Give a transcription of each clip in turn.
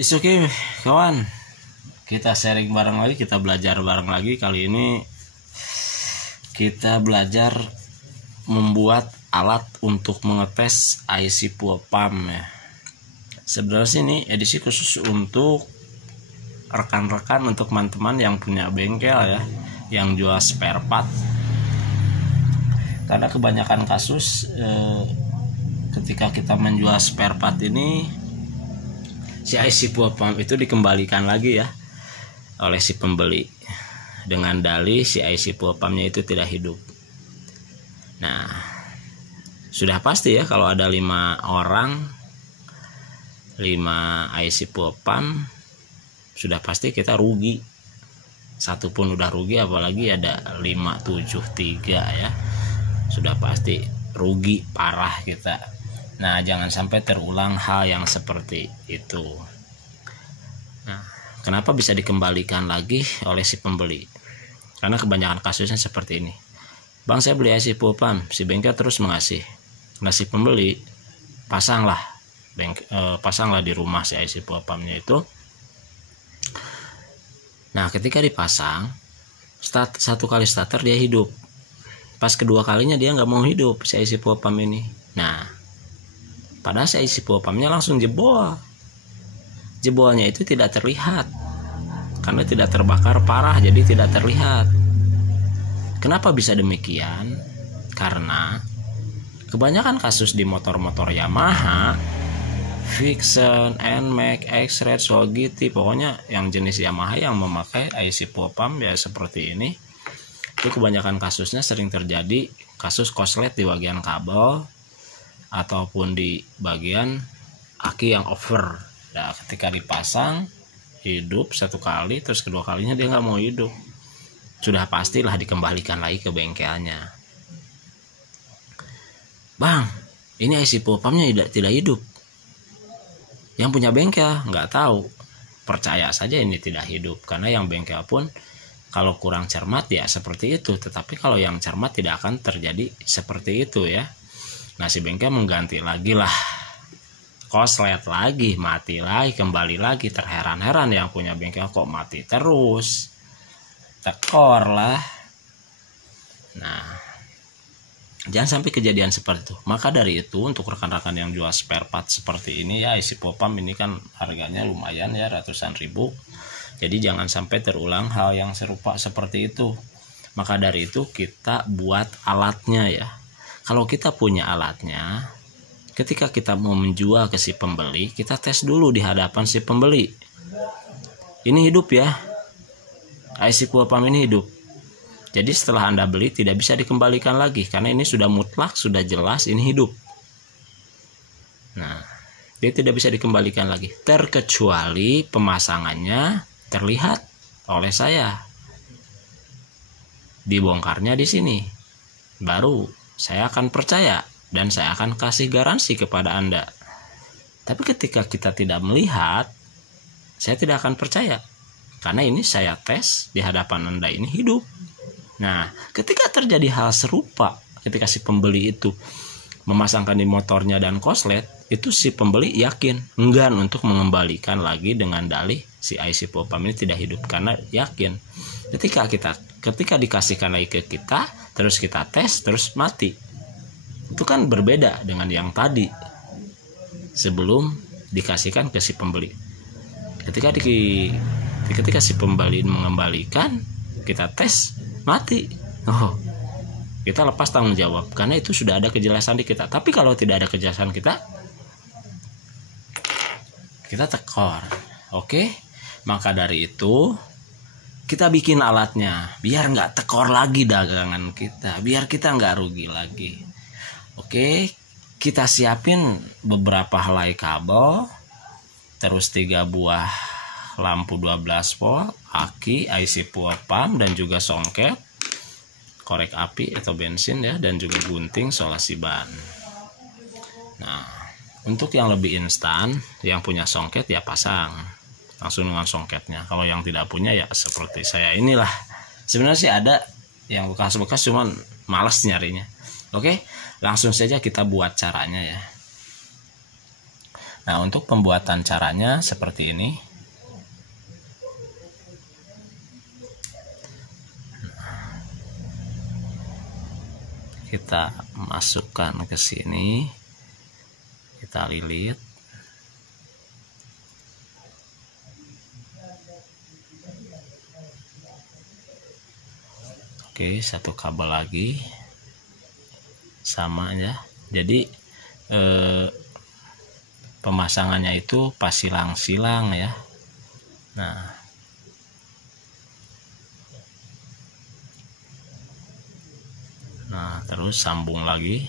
It's okay, kawan. Kita sharing bareng lagi, kita belajar bareng lagi. Kali ini kita belajar membuat alat untuk mengetes IC fuel pump ya. Sebenarnya ini edisi khusus untuk rekan-rekan, untuk teman-teman yang punya bengkel ya, yang jual spare part. Karena kebanyakan kasus ketika kita menjual spare part ini, si IC fuel pump itu dikembalikan lagi ya oleh si pembeli dengan dalih si IC fuel pumpnya itu tidak hidup. Nah, sudah pasti ya kalau ada 5 orang 5 IC fuel pump, sudah pasti kita rugi. Satu pun udah rugi, apalagi ada 5, 7, 3 ya, sudah pasti rugi parah kita. Nah, jangan sampai terulang hal yang seperti itu. Nah, kenapa bisa dikembalikan lagi oleh si pembeli? Karena kebanyakan kasusnya seperti ini. Bang, saya beli IC fuel pump, si bengkel terus mengasih. Nah, si pembeli pasanglah di rumah si IC fuel pumpnya itu. Nah, ketika dipasang, satu kali starter dia hidup. Pas kedua kalinya dia nggak mau hidup si IC fuel pump ini. Nah, padahal si IC fuel pumpnya langsung jebol. Jebolnya itu tidak terlihat karena tidak terbakar parah, jadi tidak terlihat. Kenapa bisa demikian? Karena kebanyakan kasus di motor-motor Yamaha, Vixen, NMAX, X-Red, Soul GT, pokoknya yang jenis Yamaha yang memakai IC fuel pump ya seperti ini, itu kebanyakan kasusnya sering terjadi kasus korslet di bagian kabel ataupun di bagian aki yang over. Nah, ketika dipasang hidup satu kali, terus kedua kalinya dia nggak mau hidup, sudah pastilah dikembalikan lagi ke bengkelnya. Bang, ini IC fuel pumpnya tidak hidup. Yang punya bengkel nggak tahu, percaya saja ini tidak hidup, karena yang bengkel pun kalau kurang cermat ya seperti itu. Tetapi kalau yang cermat tidak akan terjadi seperti itu ya. Nah, si bengkel mengganti lagi lah, koslet lagi, mati lagi, kembali lagi. Terheran-heran yang punya bengkel kok mati terus, tekor lah. Nah, jangan sampai kejadian seperti itu. Maka dari itu, untuk rekan-rekan yang jual spare part seperti ini ya, IC fuel pump ini kan harganya lumayan ya, ratusan ribu. Jadi jangan sampai terulang hal yang serupa seperti itu. Maka dari itu kita buat alatnya ya. Kalau kita punya alatnya, ketika kita mau menjual ke si pembeli, kita tes dulu di hadapan si pembeli. Ini hidup ya, IC fuel pump ini hidup. Jadi setelah Anda beli tidak bisa dikembalikan lagi, karena ini sudah mutlak, sudah jelas ini hidup. Nah, dia tidak bisa dikembalikan lagi, terkecuali pemasangannya terlihat oleh saya. Dibongkarnya di sini, baru saya akan percaya dan saya akan kasih garansi kepada Anda. Tapi ketika kita tidak melihat, saya tidak akan percaya, karena ini saya tes di hadapan Anda, ini hidup. Nah, ketika terjadi hal serupa, ketika si pembeli itu memasangkan di motornya dan koslet, itu si pembeli yakin, enggan untuk mengembalikan lagi dengan dalih si IC fuel pump ini tidak hidup, karena yakin ketika dikasihkan lagi ke kita, terus kita tes, terus mati. Itu kan berbeda dengan yang tadi sebelum dikasihkan ke si pembeli. Ketika si pembeli mengembalikan, kita tes, mati. Oh, kita lepas tanggung jawab, karena itu sudah ada kejelasan di kita. Tapi kalau tidak ada kejelasan kita tekor. Oke? Maka dari itu kita bikin alatnya biar nggak tekor lagi dagangan kita, biar kita nggak rugi lagi. Oke, kita siapin beberapa helai kabel, terus 3 buah lampu 12 volt, aki, IC fuel pump, dan juga songket, korek api atau bensin ya, dan juga gunting solasi ban. Nah, untuk yang lebih instan, yang punya songket ya pasang langsung dengan songketnya. Kalau yang tidak punya ya seperti saya inilah. Sebenarnya sih ada yang bekas-bekas, cuman malas nyarinya. Oke, langsung saja kita buat caranya ya. Nah, untuk pembuatan caranya seperti ini. Kita masukkan ke sini, kita lilit. Oke, satu kabel lagi, sama ya. Jadi pemasangannya itu pas silang-silang ya. Nah, terus sambung lagi.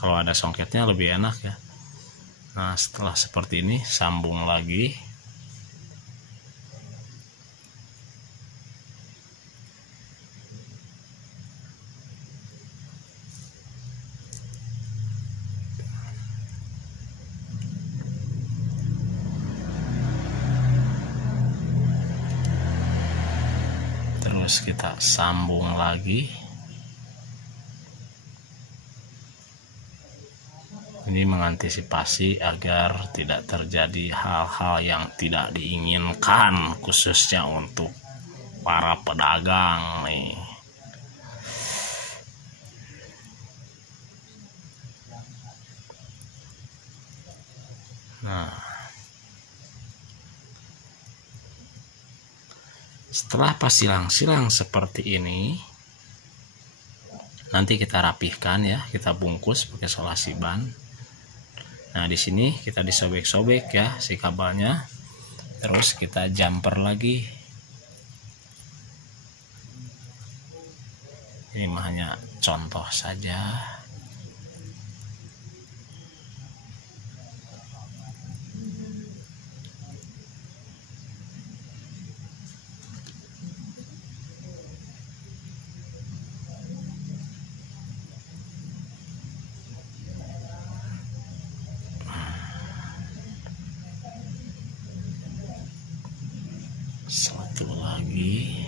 Kalau ada songketnya lebih enak ya. Nah, setelah seperti ini sambung lagi. Terus kita sambung lagi. Ini mengantisipasi agar tidak terjadi hal-hal yang tidak diinginkan, khususnya untuk para pedagang nih. Nah, setelah pas silang-silang seperti ini, nanti kita rapihkan ya, kita bungkus pakai solasi ban. Nah, di sini kita disobek-sobek ya si kabelnya. Terus kita jumper lagi. Ini mah hanya contoh saja. Satu lagi.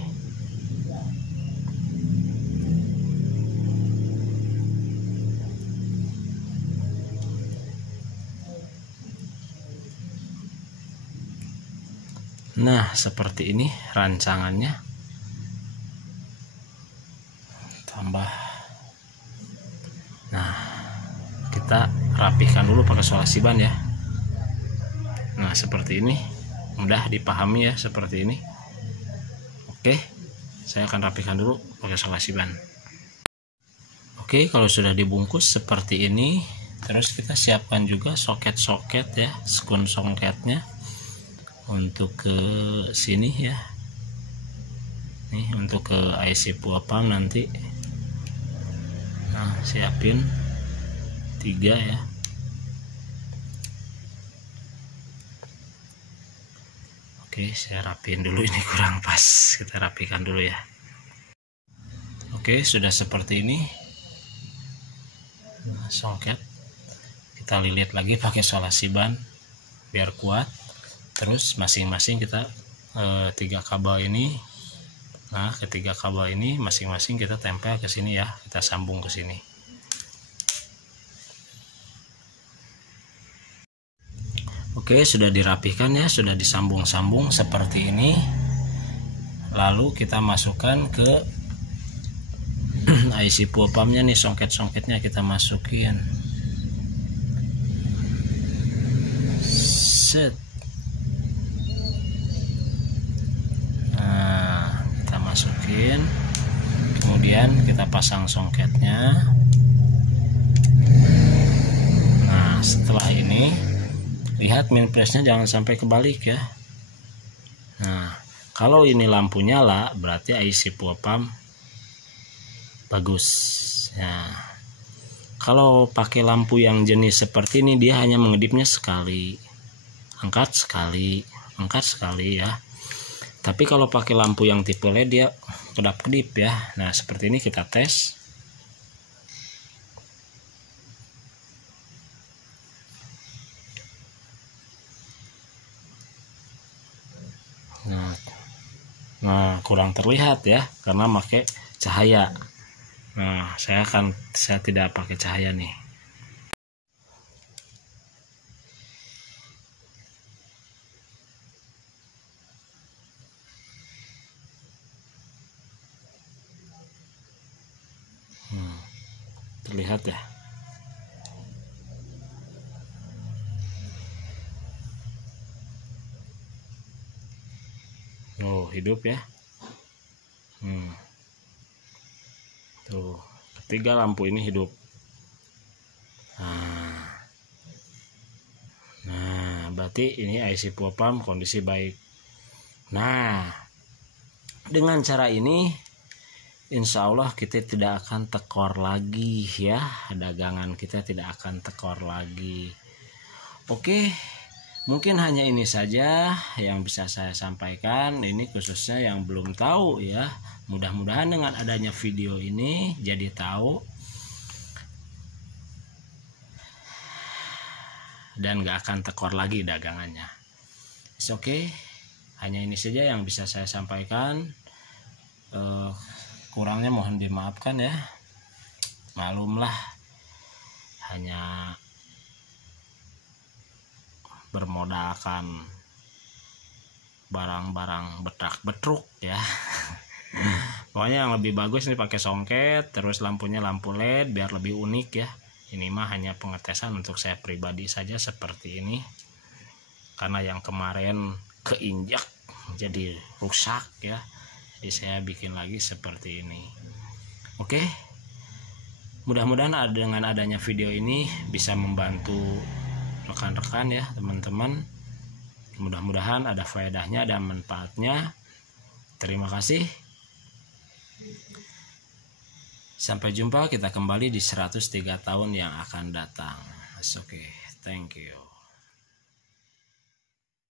Nah, seperti ini rancangannya. Tambah. Nah, kita rapihkan dulu pakai solasi ban ya. Nah, seperti ini. Mudah dipahami ya, seperti ini. Oke, saya akan rapihkan dulu pakai solasi ban. Oke, kalau sudah dibungkus seperti ini, terus kita siapkan juga soket-soket ya, skun soketnya untuk ke sini ya. Nih untuk ke IC puapam nanti. Nah, siapin 3 ya. Oke, saya rapiin dulu, ini kurang pas. Kita rapikan dulu ya. Oke, sudah seperti ini. Nah, soket kita lilit lagi pakai solasi ban biar kuat. Terus masing-masing kita 3 kabel ini. Nah, ketiga kabel ini masing-masing kita tempel ke sini ya. Kita sambung ke sini. Oke, sudah dirapihkan ya, sudah disambung-sambung seperti ini. Lalu kita masukkan ke IC puapamnya nih, songket-songketnya kita masukin. Set. Nah, kita masukin. Kemudian kita pasang songketnya. Nah, setelah ini lihat min plusnya jangan sampai kebalik ya. Nah, kalau ini lampu nyala berarti IC puapam bagus. Nah, kalau pakai lampu yang jenis seperti ini dia hanya mengedipnya sekali, angkat sekali, angkat sekali ya. Tapi kalau pakai lampu yang tipe LED dia kedap-kedip ya. Nah, seperti ini kita tes. Nah, kurang terlihat ya karena pakai cahaya. Nah, saya tidak pakai cahaya nih. Terlihat ya. Oh, hidup ya. Tuh, ketiga lampu ini hidup. Nah, berarti ini IC fuel pump kondisi baik. Nah, dengan cara ini insya Allah kita tidak akan tekor lagi ya, dagangan kita tidak akan tekor lagi. Oke, mungkin hanya ini saja yang bisa saya sampaikan. Ini khususnya yang belum tahu ya. Mudah-mudahan dengan adanya video ini jadi tahu dan gak akan tekor lagi dagangannya. Oke, hanya ini saja yang bisa saya sampaikan. Kurangnya mohon dimaafkan ya, maklumlah hanya bermodalkan barang-barang betruk ya. Pokoknya yang lebih bagus nih pakai songket, terus lampunya lampu LED biar lebih unik ya. Ini mah hanya pengetesan untuk saya pribadi saja seperti ini, karena yang kemarin keinjak jadi rusak ya. Jadi saya bikin lagi seperti ini. Oke, mudah-mudahan dengan adanya video ini bisa membantu rekan-rekan ya, teman-teman. Mudah-mudahan ada faedahnya dan manfaatnya. Terima kasih. Sampai jumpa kita kembali di 103 tahun yang akan datang. Oke, thank you.